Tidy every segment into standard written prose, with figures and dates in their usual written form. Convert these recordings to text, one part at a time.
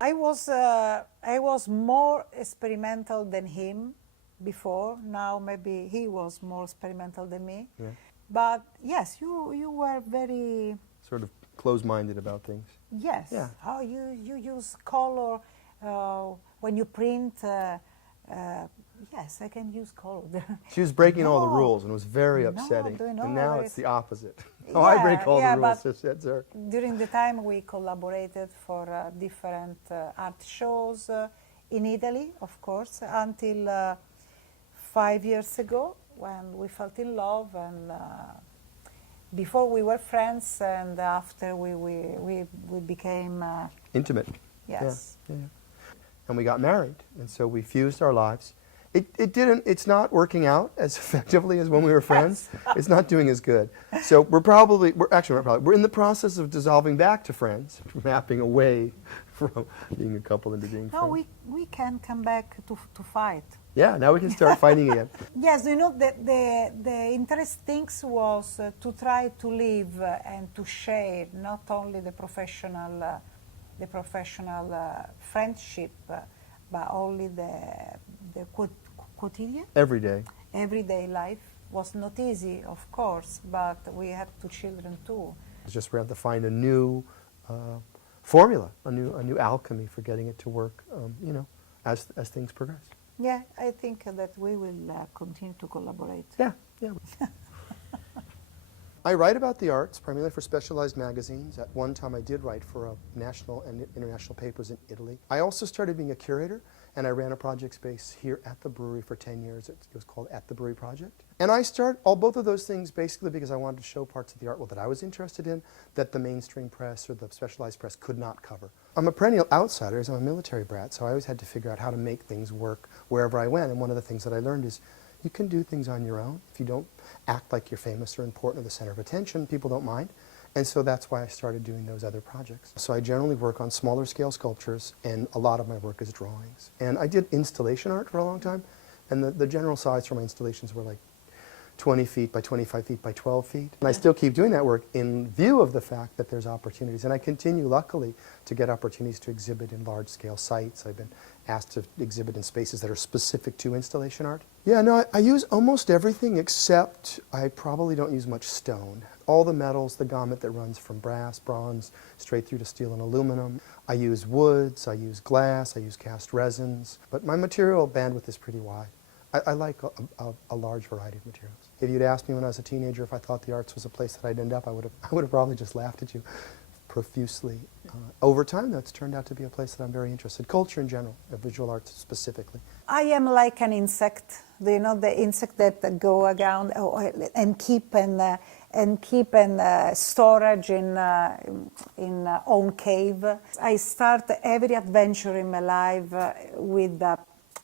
I was more experimental than him before. Now maybe he was more experimental than me. Yeah. But yes, you were very Sort of closed-minded about things. yes. Yeah. How you use color when you print. Yes, I can use color. She was breaking all the No. rules and was very No, upsetting. do you know And now what it's it- the opposite. Oh, I break all the rules, but says her. during the time we collaborated for different art shows in Italy, of course, until 5 years ago when we fell in love, and before we were friends, and after we became Intimate. yes. Yeah, yeah. And we got married, and so we fused our lives. It's not working out as effectively as when we were friends. It's not doing as good. So we're in the process of dissolving back to friends, mapping away from being a couple into being No, friends. we can come back to fight. Yeah, now we can start fighting again. Yes, you know, the interesting thing was to try to live and to share not only the professional friendship, but only the quotidian. Everyday life was not easy, of course, but we have two children too. It's just we have to find a new formula, a new alchemy for getting it to work, you know, as things progress. Yeah, I think that we will continue to collaborate. Yeah, yeah. I write about the arts primarily for specialized magazines. At one time I did write for national and international papers in Italy. I also started being a curator, and I ran a project space here at the brewery for 10 years. It was called At the Brewery Project. And I started both of those things basically because I wanted to show parts of the art world that I was interested in that the mainstream press or the specialized press could not cover. I'm a perennial outsider, as I'm a military brat, so I always had to figure out how to make things work wherever I went. And one of the things that I learned is you can do things on your own. If you don't act like you're famous or important or the center of attention, people don't mind. And so that's why I started doing those other projects. So I generally work on smaller scale sculptures, and a lot of my work is drawings. And I did installation art for a long time, and the general size for my installations were like 20 feet by 25 feet by 12 feet. And I still keep doing that work in view of the fact that there's opportunities. And I continue, luckily, to get opportunities to exhibit in large-scale sites. I've been asked to exhibit in spaces that are specific to installation art. Yeah, no, I use almost everything except I probably don't use much stone. All the metals, the gamut that runs from brass, bronze, straight through to steel and aluminum. I use woods, I use glass, I use cast resins. But my material bandwidth is pretty wide. I like a large variety of materials. If you'd asked me when I was a teenager if I thought the arts was a place that I'd end up, I would have probably just laughed at you profusely. Over time, though, it's turned out to be a place that I'm very interested in. Culture in general, visual arts specifically. I am like an insect. Do you know the insect that go around and keep storage in own cave? I start every adventure in my life with a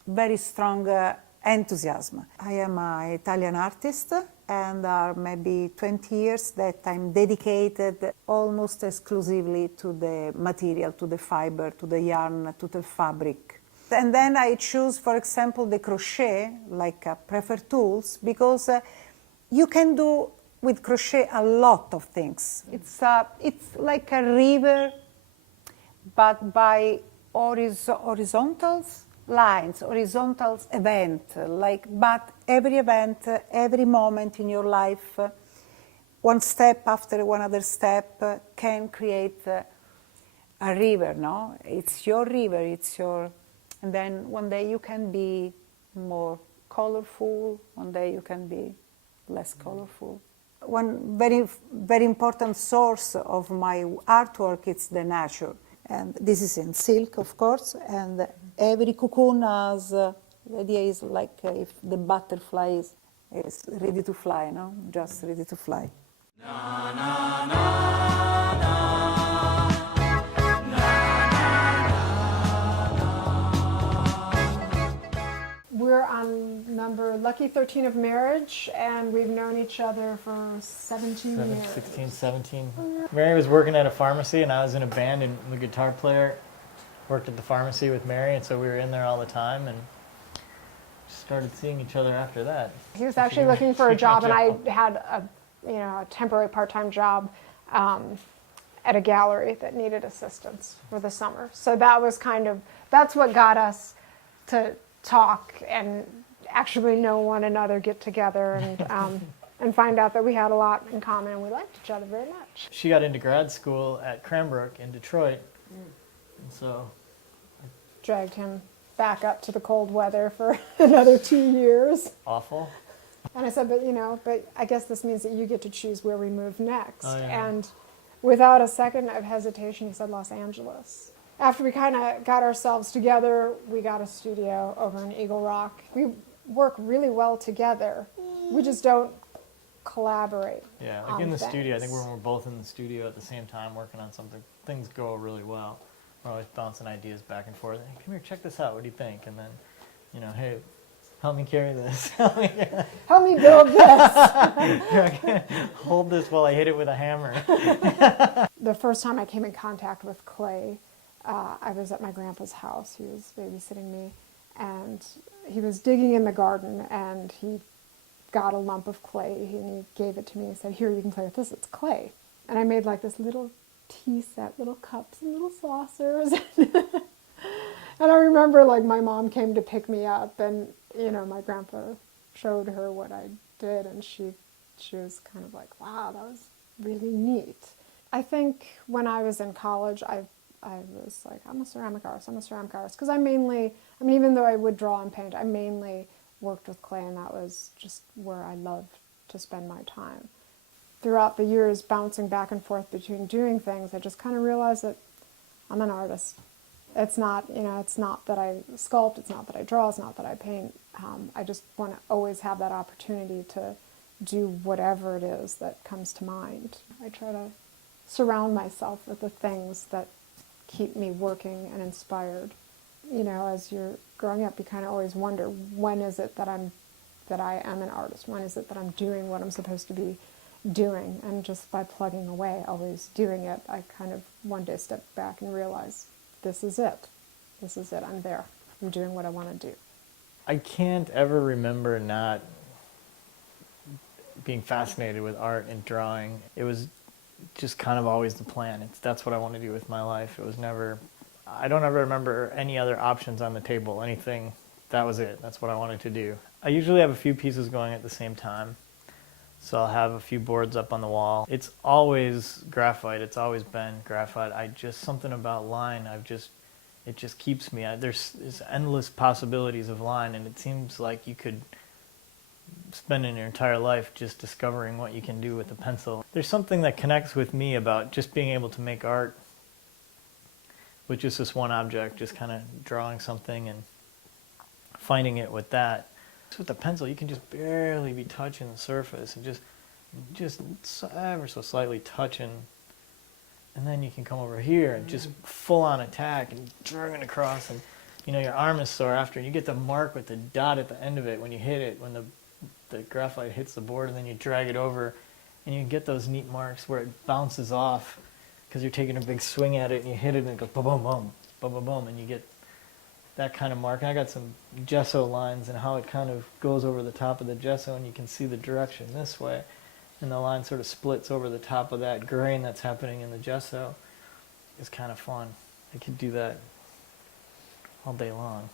very strong enthusiasm. I am an Italian artist, and are maybe 20 years that I'm dedicated almost exclusively to the material, to the fiber, to the yarn, to the fabric. And then I choose, for example, the crochet, like preferred tools, because you can do with crochet a lot of things. It's like a river, but by horizontals lines, horizontal event, but every event, every moment in your life, one step after one other step can create a river, no? It's your river, and then one day you can be more colorful, one day you can be less colorful. One very, very important source of my artwork is the nature. And this is in silk, of course, and every cocoon has, the idea is like if the butterfly is ready to fly, no? Just ready to fly. Na, na, na, na, We're on number lucky 13 of marriage, and we've known each other for 17 years. 16, 17. Mary was working at a pharmacy, and I was in a band, and the guitar player worked at the pharmacy with Mary, and so we were in there all the time, and started seeing each other after that. He was actually looking for a job, and I had a a temporary part-time job at a gallery that needed assistance for the summer. So that's what got us to talk and actually know one another, get together, and find out that we had a lot in common and we liked each other very much. She got into grad school at Cranbrook in Detroit, and so Dragged him back up to the cold weather for another 2 years. awful. And I said, but I guess this means that you get to choose where we move next. Oh, yeah. And without a second of hesitation, he said Los Angeles. After we kind of got ourselves together, we got a studio over in Eagle Rock. We work really well together. We just don't collaborate. Yeah, like on in the studio, I think things. when we're both in the studio at the same time working on something, things go really well. We're always bouncing ideas back and forth. Hey, come here, check this out. What do you think? And then, hey, help me carry this. Help me build this. Hold this while I hit it with a hammer. The first time I came in contact with clay, I was at my grandpa's house. He was babysitting me, and he was digging in the garden, and he got a lump of clay, and he gave it to me and said, here, you can play with this, it's clay. And I made like this little tea set, little cups and little saucers. And I remember like my mom came to pick me up, and my grandpa showed her what I did, and she was kind of like, wow, that was really neat. I think when I was in college, I was like, I'm a ceramic artist, because even though I would draw and paint, I mainly worked with clay, and that was just where I loved to spend my time. Throughout the years, bouncing back and forth between doing things, I just kind of realized that I'm an artist. It's not that I sculpt, it's not that I draw, it's not that I paint. I just want to always have that opportunity to do whatever it is that comes to mind. I try to surround myself with the things that keep me working and inspired. As you're growing up, you kind of always wonder, when is it that I am an artist? When is it that I'm doing what I'm supposed to be doing? And just by plugging away, always doing it, I kind of one day stepped back and realized, this is it. This is it. I'm there. I'm doing what I want to do. I can't ever remember not being fascinated with art and drawing. It was just kind of always the plan. That's what I want to do with my life. It was never, I don't ever remember any other options on the table, anything. That was it. That's what I wanted to do. I usually have a few pieces going at the same time. So I'll have a few boards up on the wall. It's always graphite. It's always been graphite. Something about line, it just keeps me. There's endless possibilities of line, and it seems like you could spend your entire life just discovering what you can do with a pencil. There's something that connects with me about just being able to make art with just this one object, just kind of drawing something and finding it with that. With the pencil, you can just barely be touching the surface and just ever so slightly touching, and then you can come over here and just full on attack and drag it across, and your arm is sore after, and you get the mark with the dot at the end of it when you hit it, when the graphite hits the board, and then you drag it over, and you get those neat marks where it bounces off because you're taking a big swing at it and you hit it and it goes boom, boom, boom, boom, boom, boom, and you get that kind of mark. And I got some gesso lines and how it kind of goes over the top of the gesso, and you can see the direction this way, and the line sort of splits over the top of that grain that's happening in the gesso. It's kind of fun. I could do that all day long.